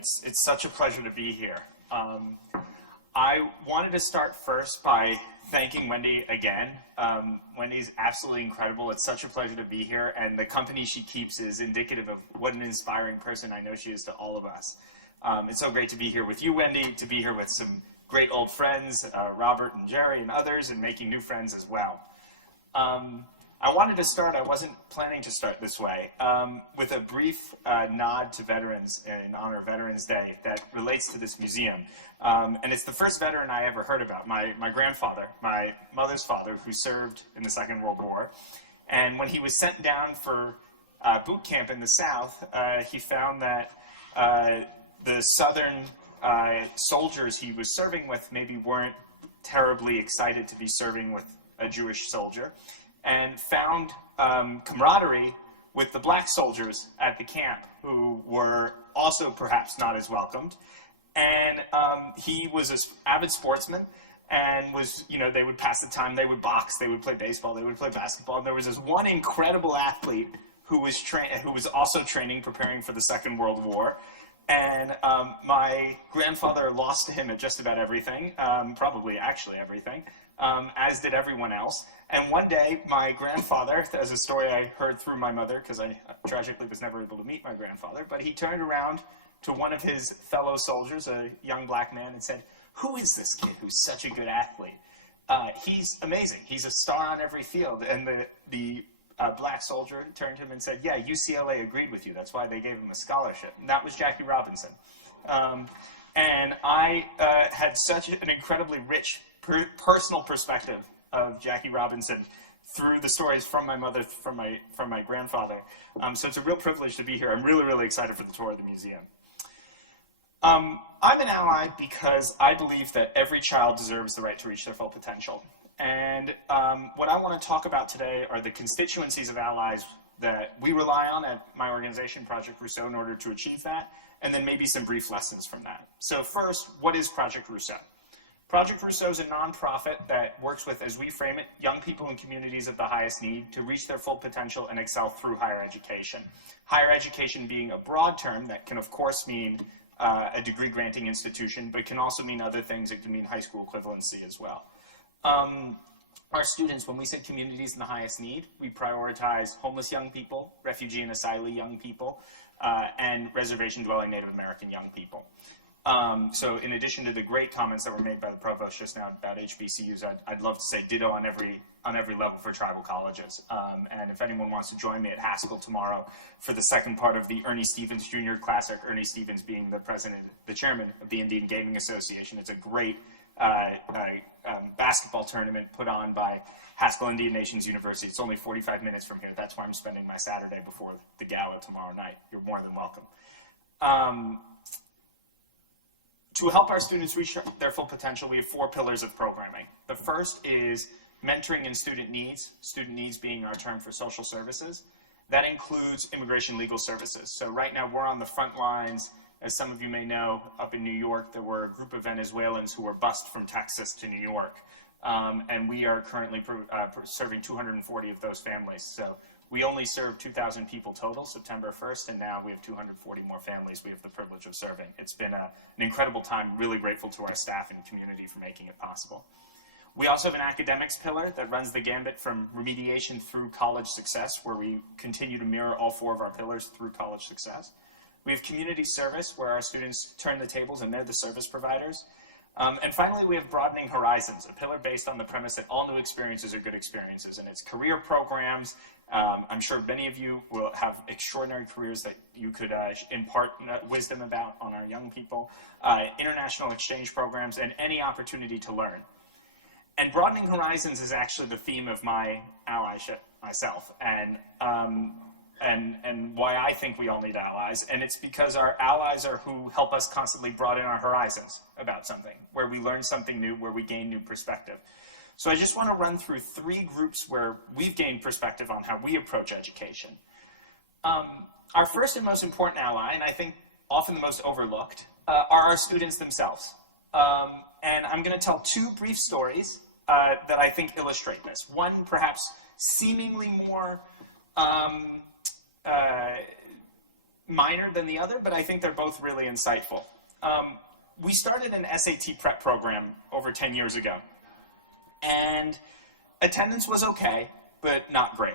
It's such a pleasure to be here. I wanted to start first by thanking Wendy again. Wendy's absolutely incredible. It's such a pleasure to be here, and the company she keeps is indicative of what an inspiring person I know she is to all of us. It's so great to be here with you, Wendy, to be here with some great old friends, Robert and Jerry and others, and making new friends as well. I wanted to start, I wasn't planning to start this way, with a brief nod to veterans in honor of Veterans Day that relates to this museum. And it's the first veteran I ever heard about, my grandfather, my mother's father, who served in the Second World War. And when he was sent down for boot camp in the South, he found that the Southern soldiers he was serving with maybe weren't terribly excited to be serving with a Jewish soldier, and found camaraderie with the black soldiers at the camp, who were also perhaps not as welcomed. And he was an avid sportsman, and was, they would pass the time, they would box, they would play baseball, they would play basketball. And there was this one incredible athlete who was also training, preparing for the Second World War. And my grandfather lost to him at just about everything, probably actually everything, as did everyone else. And one day, my grandfather, as a story I heard through my mother, because I tragically was never able to meet my grandfather, but he turned around to one of his fellow soldiers, a young black man, and said, "Who is this kid who's such a good athlete? He's amazing. He's a star on every field." And the black soldier turned to him and said, "Yeah, UCLA agreed with you. That's why they gave him a scholarship." And that was Jackie Robinson. And I had such an incredibly rich personal perspective of Jackie Robinson through the stories from my mother, from my grandfather. So it's a real privilege to be here. I'm really, really excited for the tour of the museum. I'm an ally because I believe that every child deserves the right to reach their full potential. And what I want to talk about today are the constituencies of allies that we rely on at my organization, Project Rousseau, in order to achieve that, and then maybe some brief lessons from that. So first, what is Project Rousseau? Project Rousseau is a nonprofit that works with, as we frame it, young people in communities of the highest need to reach their full potential and excel through higher education. Higher education being a broad term that can, of course, mean a degree-granting institution, but can also mean other things. It can mean high school equivalency as well. Our students, when we say communities in the highest need, we prioritize homeless young people, refugee and asylee young people, and reservation-dwelling Native American young people. So in addition to the great comments that were made by the provost just now about HBCUs, I'd love to say ditto on every level for tribal colleges. And if anyone wants to join me at Haskell tomorrow for the second part of the Ernie Stevens Jr. Classic, Ernie Stevens being the chairman of the Indian Gaming Association, it's a great basketball tournament put on by Haskell Indian Nations University. It's only 45 minutes from here. That's where I'm spending my Saturday before the gala tomorrow night. You're more than welcome. To help our students reach their full potential, we have 4 pillars of programming. The first is mentoring in student needs being our term for social services. That includes immigration legal services. So right now we're on the front lines. As some of you may know, up in New York, there were a group of Venezuelans who were bused from Texas to New York. And we are currently serving 240 of those families. So we only served 2,000 people total, September 1st, and now we have 240 more families we have the privilege of serving. It's been an incredible time, really grateful to our staff and community for making it possible. We also have an academics pillar that runs the gambit from remediation through college success, where we continue to mirror all 4 of our pillars through college success. We have community service, where our students turn the tables and they're the service providers. And finally, we have broadening horizons, a pillar based on the premise that all new experiences are good experiences, and it's career programs. I'm sure many of you will have extraordinary careers that you could impart wisdom about on our young people, international exchange programs, and any opportunity to learn. And broadening horizons is actually the theme of my allyship myself, and why I think we all need allies. And it's because our allies are who help us constantly broaden our horizons about something, where we learn something new, where we gain new perspective. So I just want to run through 3 groups where we've gained perspective on how we approach education. Our first and most important ally, and I think often the most overlooked, are our students themselves. And I'm going to tell 2 brief stories that I think illustrate this. One perhaps seemingly more minor than the other, but I think they're both really insightful. We started an SAT prep program over 10 years ago, and attendance was okay, but not great.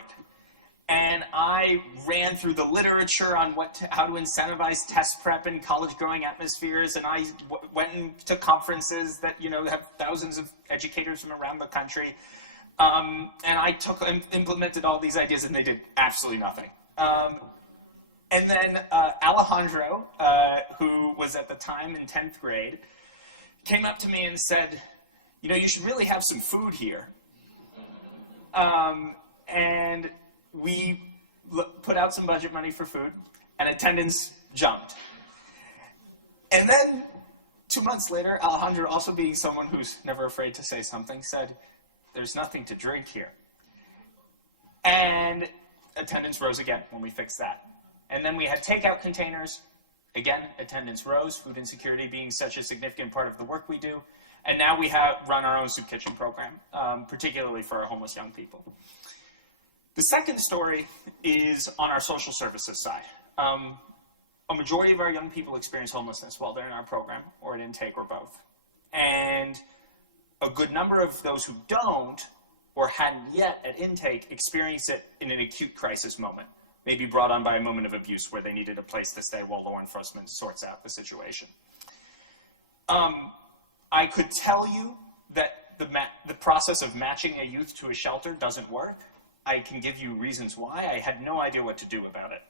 And I ran through the literature on how to incentivize test prep in college-going atmospheres, and I went to conferences that have thousands of educators from around the country, and I implemented all these ideas, and they did absolutely nothing. And then Alejandro, who was at the time in 10th grade, came up to me and said, you should really have some food here. And we put out some budget money for food, and attendance jumped. And then 2 months later, Alejandro, also being someone who's never afraid to say something, said, there's nothing to drink here. And attendance rose again when we fixed that. And then we had takeout containers. Again, attendance rose, food insecurity being such a significant part of the work we do. And now we run our own soup kitchen program, particularly for our homeless young people. The second story is on our social services side. A majority of our young people experience homelessness while they're in our program, or at intake, or both. And a good number of those who don't, or hadn't yet at intake, experience it in an acute crisis moment, maybe brought on by a moment of abuse where they needed a place to stay while law enforcement sorts out the situation. I could tell you that the process of matching a youth to a shelter doesn't work. I can give you reasons why. I had no idea what to do about it.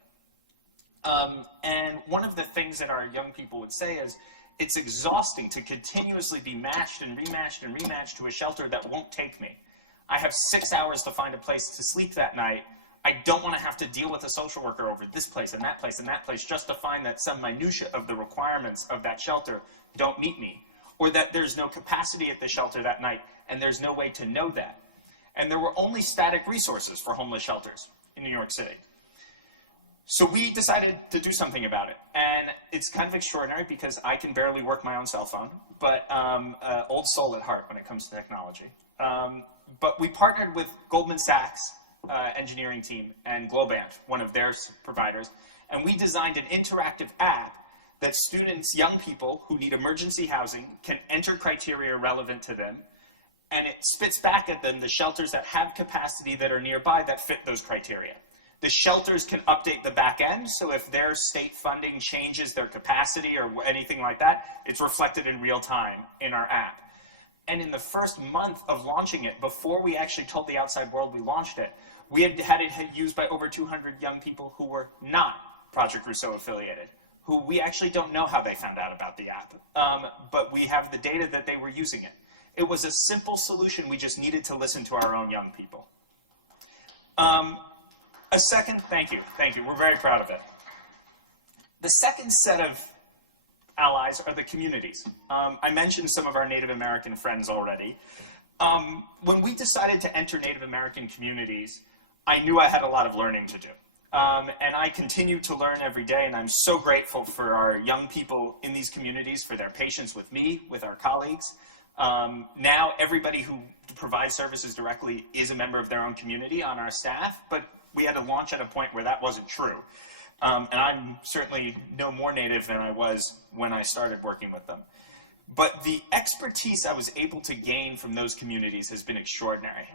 And one of the things that our young people would say is, it's exhausting to continuously be matched and rematched and rematched to a shelter that won't take me. I have 6 hours to find a place to sleep that night. I don't want to have to deal with a social worker over this place and that place and that place just to find that some minutia of the requirements of that shelter don't meet me, or that there's no capacity at the shelter that night and there's no way to know that. And there were only static resources for homeless shelters in New York City. So we decided to do something about it. And it's kind of extraordinary because I can barely work my own cell phone, but old soul at heart when it comes to technology. But we partnered with Goldman Sachs engineering team and Globant, one of their providers, and we designed an interactive app that students, young people who need emergency housing, can enter criteria relevant to them, and it spits back at them the shelters that have capacity that are nearby that fit those criteria. The shelters can update the back end, so if their state funding changes their capacity or anything like that, it's reflected in real time in our app. And in the first month of launching it, before we actually told the outside world we launched it, we had it used by over 200 young people who were not Project Rousseau affiliated, who we actually don't know how they found out about the app, but we have the data that they were using it. It was a simple solution. We just needed to listen to our own young people. Thank you, we're very proud of it. The second set of allies are the communities. I mentioned some of our Native American friends already. When we decided to enter Native American communities, I knew I had a lot of learning to do. And I continue to learn every day, and I'm so grateful for our young people in these communities, for their patience with me, with our colleagues. Now everybody who provides services directly is a member of their own community on our staff, but we had to launch at a point where that wasn't true. And I'm certainly no more Native than I was when I started working with them. But the expertise I was able to gain from those communities has been extraordinary.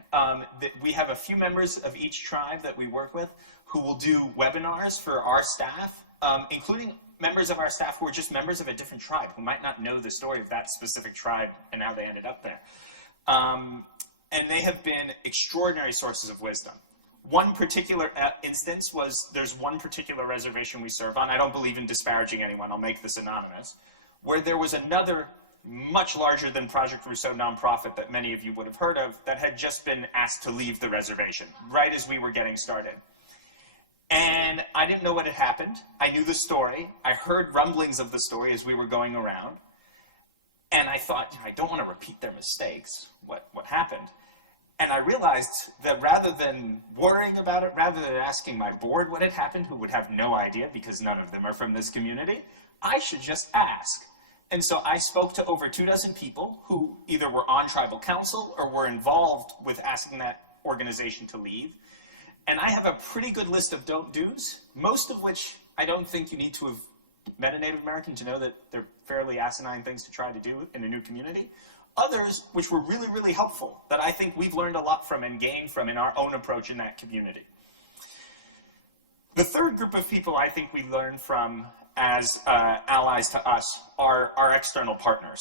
We have a few members of each tribe that we work with who will do webinars for our staff, including members of our staff who are just members of a different tribe, who might not know the story of that specific tribe and how they ended up there. And they have been extraordinary sources of wisdom. One particular instance was, there's one particular reservation we serve on. I don't believe in disparaging anyone. I'll make this anonymous. Where there was another much larger than Project Rousseau nonprofit that many of you would have heard of that had just been asked to leave the reservation right as we were getting started. And I didn't know what had happened. I knew the story. I heard rumblings of the story as we were going around. And I thought, I don't want to repeat their mistakes. What happened? And I realized that rather than worrying about it, rather than asking my board what had happened, who would have no idea because none of them are from this community, I should just ask. And so I spoke to over 24 people who either were on tribal council or were involved with asking that organization to leave. And I have a pretty good list of don't do's, most of which I don't think you need to have met a Native American to know that they're fairly asinine things to try to do in a new community. Others, which were really, really helpful, that I think we've learned a lot from and gained from in our own approach in that community. The third group of people I think we learn from as allies to us are our external partners.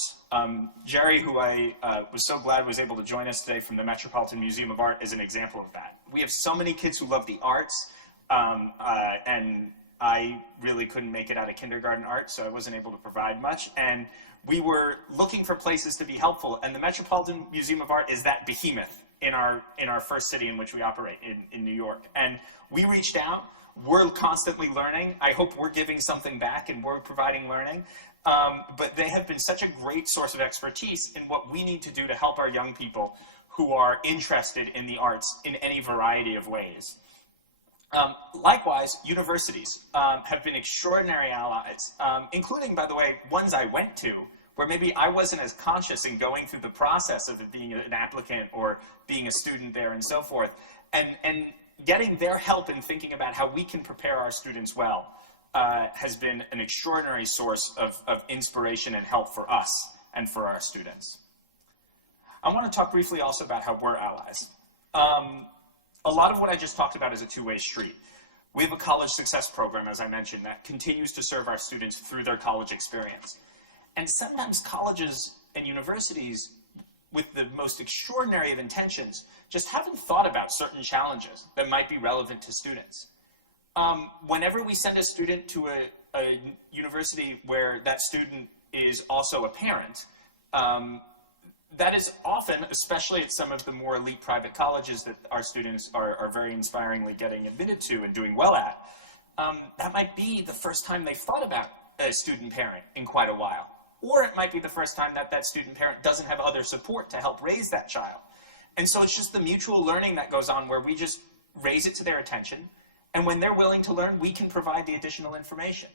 Jerry, who I was so glad was able to join us today from the Metropolitan Museum of Art, is an example of that. We have so many kids who love the arts, and I really couldn't make it out of kindergarten art, so I wasn't able to provide much. And we were looking for places to be helpful, and the Metropolitan Museum of Art is that behemoth in our first city in which we operate, in New York. And we reached out. We're constantly learning. I hope we're giving something back and we're providing learning. But they have been such a great source of expertise in what we need to do to help our young people who are interested in the arts in any variety of ways. Likewise, universities have been extraordinary allies, including, by the way, ones I went to where maybe I wasn't as conscious in going through the process of being an applicant or being a student there and so forth. And getting their help in thinking about how we can prepare our students well has been an extraordinary source of inspiration and help for us and for our students. I want to talk briefly also about how we're allies. A lot of what I just talked about is a two-way street. We have a college success program, as I mentioned, that continues to serve our students through their college experience. And sometimes colleges and universities, with the most extraordinary of intentions, just haven't thought about certain challenges that might be relevant to students. Whenever we send a student to a university where that student is also a parent, that is often, especially at some of the more elite private colleges that our students are very inspiringly getting admitted to and doing well at, that might be the first time they've thought about a student parent in quite a while. Or it might be the first time that that student parent doesn't have other support to help raise that child. And so it's just the mutual learning that goes on where we just raise it to their attention. And when they're willing to learn, we can provide the additional information.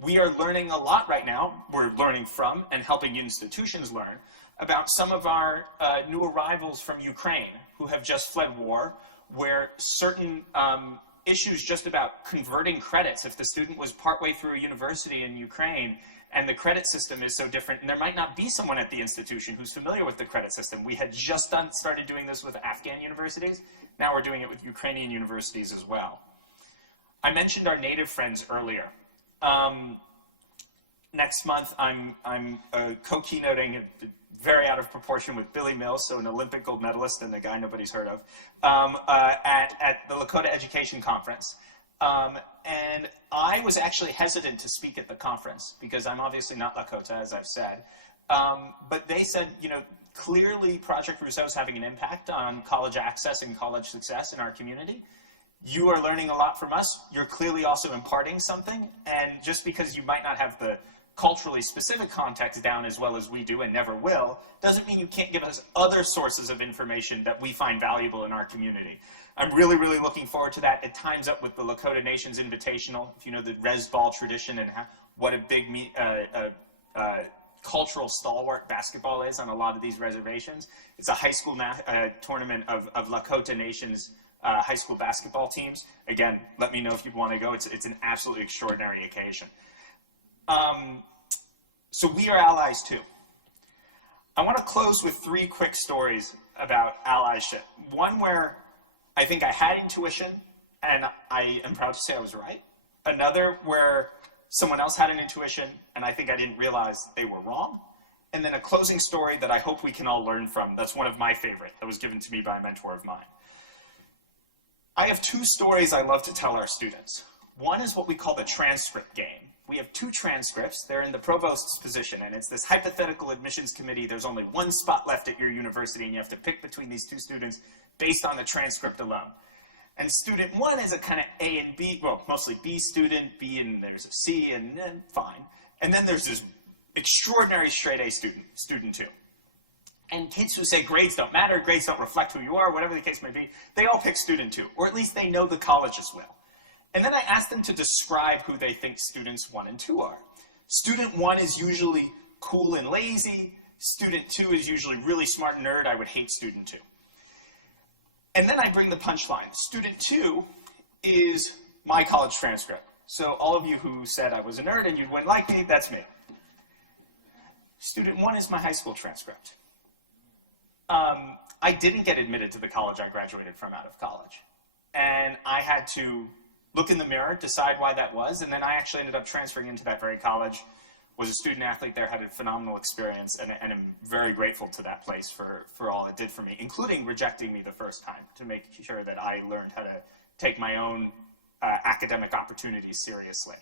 We are learning a lot right now. We're learning from and helping institutions learn about some of our new arrivals from Ukraine who have just fled war, where certain issues just about converting credits, if the student was partway through a university in Ukraine and the credit system is so different, and there might not be someone at the institution who's familiar with the credit system. We had just started doing this with Afghan universities. Now we're doing it with Ukrainian universities as well. I mentioned our native friends earlier. Next month, I'm co-keynoting, very out of proportion, with Billy Mills, so an Olympic gold medalist and a guy nobody's heard of, at the Lakota Education Conference. And I was actually hesitant to speak at the conference because I'm obviously not Lakota, as I've said. But they said, you know, clearly Project Rousseau is having an impact on college access and college success in our community. You are learning a lot from us. You're clearly also imparting something. And just because you might not have the culturally specific context down as well as we do and never will, doesn't mean you can't give us other sources of information that we find valuable in our community. I'm really, really looking forward to that. It times up with the Lakota Nations Invitational, if you know the Res Ball tradition and what a big cultural stalwart basketball is on a lot of these reservations. It's a high school tournament of Lakota Nations high school basketball teams. Again, let me know if you'd want to go. It's an absolutely extraordinary occasion. So we are allies too. I want to close with 3 quick stories about allyship. One where I think I had intuition, and I am proud to say I was right. Another where someone else had an intuition, and I think I didn't realize they were wrong. And then a closing story that I hope we can all learn from. That's one of my favorite that was given to me by a mentor of mine. I have 2 stories I love to tell our students. One is what we call the transcript game. We have 2 transcripts. They're in the provost's position, and it's this hypothetical admissions committee. There's only 1 spot left at your university, and you have to pick between these 2 students based on the transcript alone. And student 1 is a kind of A and B, well, mostly B student, B, and there's a C, and then fine. And then there's this extraordinary straight A student, student 2. And kids who say grades don't matter, grades don't reflect who you are, whatever the case may be, they all pick student 2, or at least they know the colleges will. And then I ask them to describe who they think students 1 and 2 are. Student 1 is usually cool and lazy. Student 2 is usually really smart nerd. I would hate student 2. And then I bring the punchline. Student 2 is my college transcript. So all of you who said I was a nerd and you wouldn't like me, that's me. Student 1 is my high school transcript. I didn't get admitted to the college I graduated from out of college. And I had to look in the mirror, decide why that was, and then I actually ended up transferring into that very college, was a student athlete there, had a phenomenal experience, and I'm very grateful to that place for all it did for me, including rejecting me the first time to make sure that I learned how to take my own academic opportunities seriously.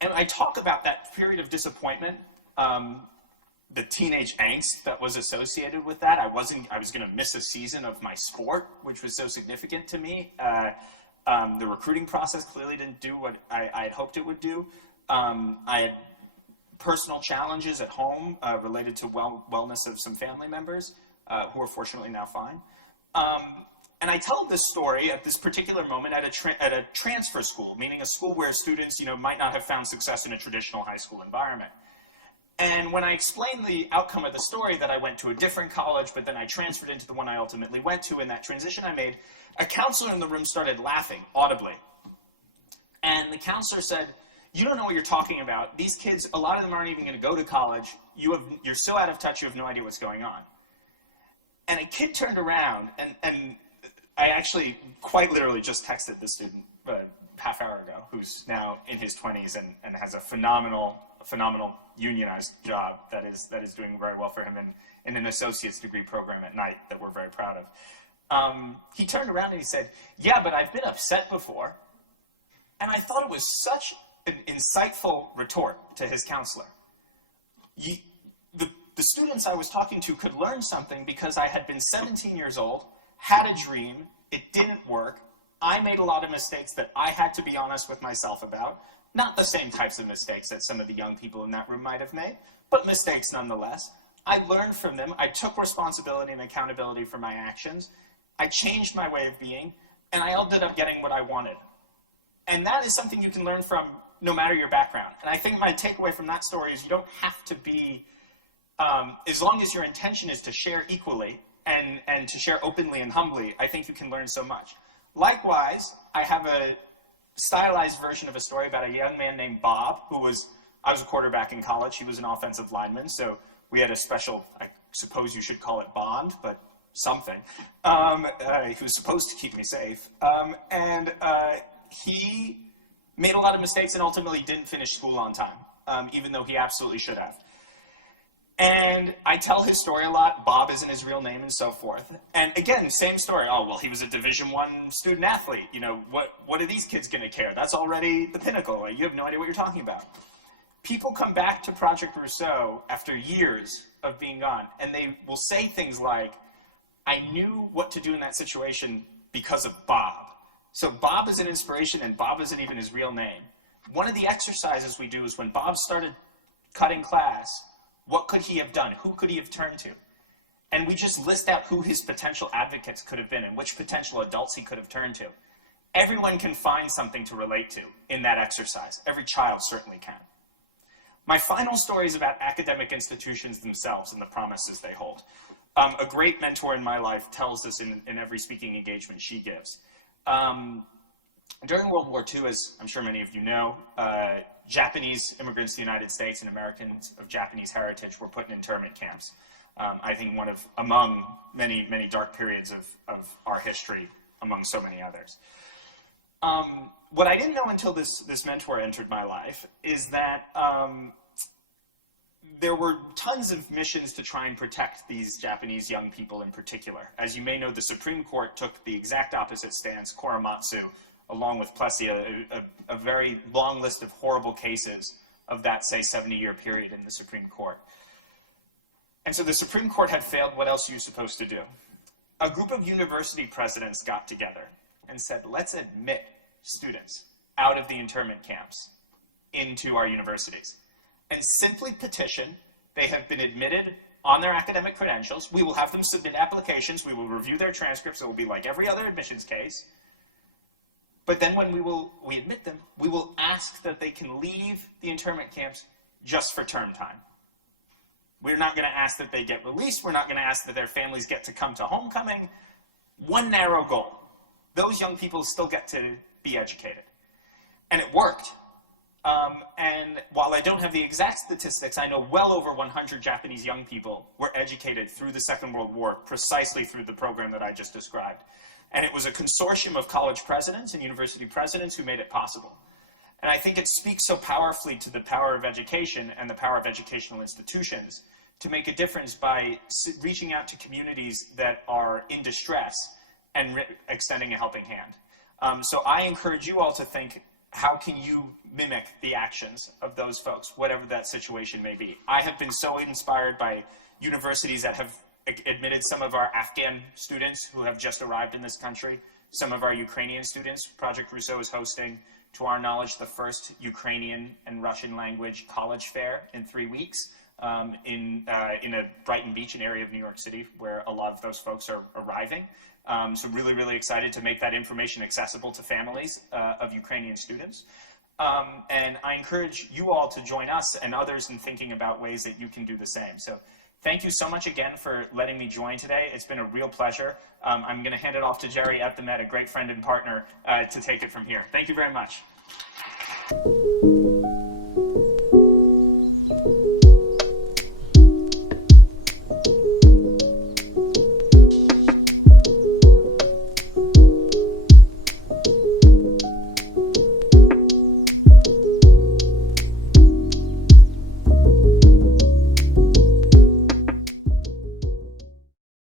And I talk about that period of disappointment, the teenage angst that was associated with that. I was going to miss a season of my sport, which was so significant to me. The recruiting process clearly didn't do what I had hoped it would do. I had personal challenges at home related to wellness of some family members who are fortunately now fine. And I tell this story at this particular moment at a transfer school, meaning a school where students, might not have found success in a traditional high school environment. And when I explained the outcome of the story, that I went to a different college, but then I transferred into the one I ultimately went to, and that transition I made, a counselor in the room started laughing audibly. And the counselor said, "You don't know what you're talking about. These kids, a lot of them aren't even going to go to college. You're so out of touch, you have no idea what's going on." And a kid turned around, and I actually quite literally just texted this student a half hour ago, who's now in his 20s and has a phenomenal unionized job that is doing very well for him in an associate's degree program at night that we're very proud of. He turned around and he said, "Yeah, but I've been upset before." And I thought it was such an insightful retort to his counselor. The students I was talking to could learn something because I had been 17 years old, had a dream, it didn't work. I made a lot of mistakes that I had to be honest with myself about. Not the same types of mistakes that some of the young people in that room might have made, but mistakes nonetheless. I learned from them. I took responsibility and accountability for my actions. I changed my way of being, and I ended up getting what I wanted. And that is something you can learn from no matter your background. And I think my takeaway from that story is you don't have to be, as long as your intention is to share equally and to share openly and humbly, I think you can learn so much. Likewise, I have a stylized version of a story about a young man named Bob, I was a quarterback in college. He was an offensive lineman, so we had a special, I suppose you should call it bond, but something. He was supposed to keep me safe. He made a lot of mistakes and ultimately didn't finish school on time, even though he absolutely should have. And I tell his story a lot. Bob isn't his real name and so forth. And again, same story. Oh, well, he was a Division I student athlete. What are these kids going to care? That's already the pinnacle. You have no idea what you're talking about. People come back to Project Rousseau after years of being gone, and they will say things like, "I knew what to do in that situation because of Bob." So Bob is an inspiration, and Bob isn't even his real name. One of the exercises we do is when Bob started cutting class, what could he have done? Who could he have turned to? And we just list out who his potential advocates could have been and which potential adults he could have turned to. Everyone can find something to relate to in that exercise. Every child certainly can. My final story is about academic institutions themselves and the promises they hold. A great mentor in my life tells this in every speaking engagement she gives. During World War II, as I'm sure many of you know, Japanese immigrants to the United States and Americans of Japanese heritage were put in internment camps. I think among many, many dark periods of our history, among so many others. What I didn't know until this mentor entered my life is that there were tons of missions to try and protect these Japanese young people in particular. As you may know, the Supreme Court took the exact opposite stance, Korematsu, along with Plessy, a very long list of horrible cases of that, say, 70-year period in the Supreme Court. And so the Supreme Court had failed. What else are you supposed to do? A group of university presidents got together and said, let's admit students out of the internment camps into our universities. And simply petition, they have been admitted on their academic credentials. We will have them submit applications. We will review their transcripts. It will be like every other admissions case. But then when we admit them, we will ask that they can leave the internment camps just for term time. We're not going to ask that they get released. We're not going to ask that their families get to come to homecoming. One narrow goal. Those young people still get to be educated. And it worked. And while I don't have the exact statistics, I know well over 100 Japanese young people were educated through the Second World War precisely through the program that I just described. And it was a consortium of college presidents and university presidents who made it possible. And I think it speaks so powerfully to the power of education and the power of educational institutions to make a difference by reaching out to communities that are in distress and extending a helping hand. So I encourage you all to think, how can you mimic the actions of those folks, whatever that situation may be? I have been so inspired by universities that have admitted some of our Afghan students who have just arrived in this country, some of our Ukrainian students. Project Rousseau is hosting, to our knowledge, the first Ukrainian and Russian language college fair in 3 weeks in a Brighton Beach, an area of New York City where a lot of those folks are arriving. So really, really excited to make that information accessible to families of Ukrainian students. And I encourage you all to join us and others in thinking about ways that you can do the same. So thank you so much again for letting me join today. It's been a real pleasure. I'm going to hand it off to Jerry at the Met, a great friend and partner, to take it from here. Thank you very much.